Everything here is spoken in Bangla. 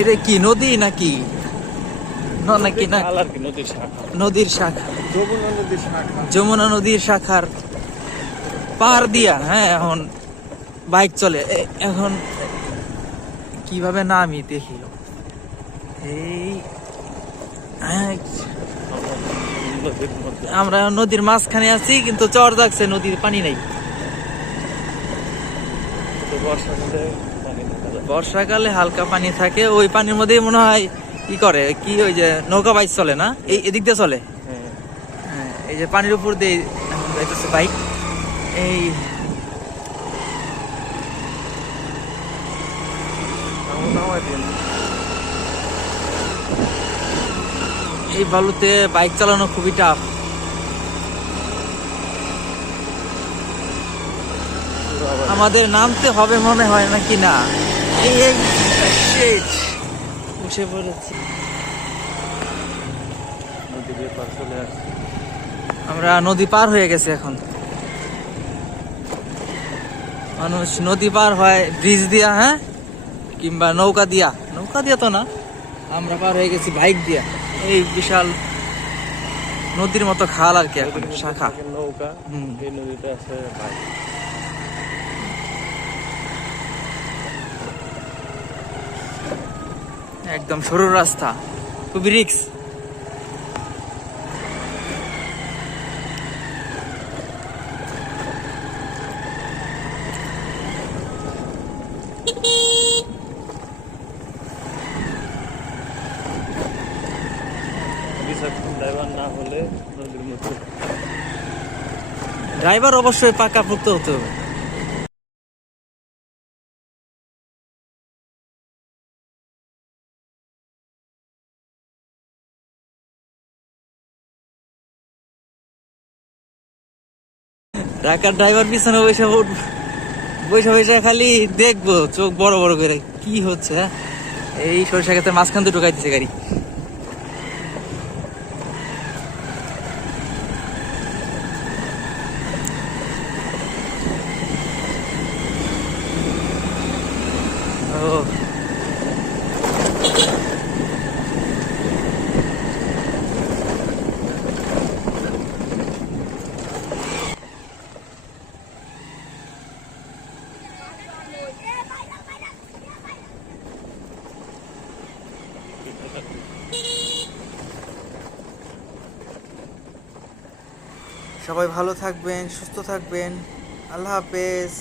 এটা কি নদী নাকি নাকি না নদীর শাখা যমুনা নদীর শাখার পার দিয়া। হ্যাঁ, এখন বাইক চলে। এখন কিভাবে নামি দেখি। এই আমরা নদীর মাঝখানে আছি, কিন্তু চর যাচ্ছে, নদীর পানি নাই। বর্ষাকালে হালকা পানি থাকে, ওই পানির মধ্যেই মনে হয় কি করে কি ওই যে নৌকা বাইক চলে না, এই এদিক দিয়ে চলে। হ্যাঁ, এই যে পানির উপর দিয়ে যাইতেছে বাইক। এই বালুতে বাইক চালানো খুবই টাফ। আমাদের নামতে হবে মনে হয় নাকি না। বসে পড়েছি, আমরা নদী পার হয়ে গেছি। এখন মানুষ নদী পার হয় ব্রিজ দিয়া, হ্যাঁ, কিংবা নৌকা দিয়া তো না, আমরা পার হয়ে গেছি বাইক দিয়া। এই বিশাল নদীর মতো খাল আর কি, এখন শাখা নৌকা। এই নদীতে আছে বাইক। একদম সরু রাস্তা, খুবই রিক্স। ড্রাইভার না হলে নদীর মধ্যে ড্রাইভার অবশ্যই পাকাপোক্ত হতে হবে। ঢাকার ড্রাইভার পিছনে বসে বসে খালি দেখবো, চোখ বড় বড় করে কি হচ্ছে। হ্যাঁ, এই সরিষা ক্ষেতের মাঝখান দিয়ে ঢুকাইতেছে গাড়ি। সবাই ভালো থাকবেন, সুস্থ থাকবেন। আল্লাহ হাফেজ।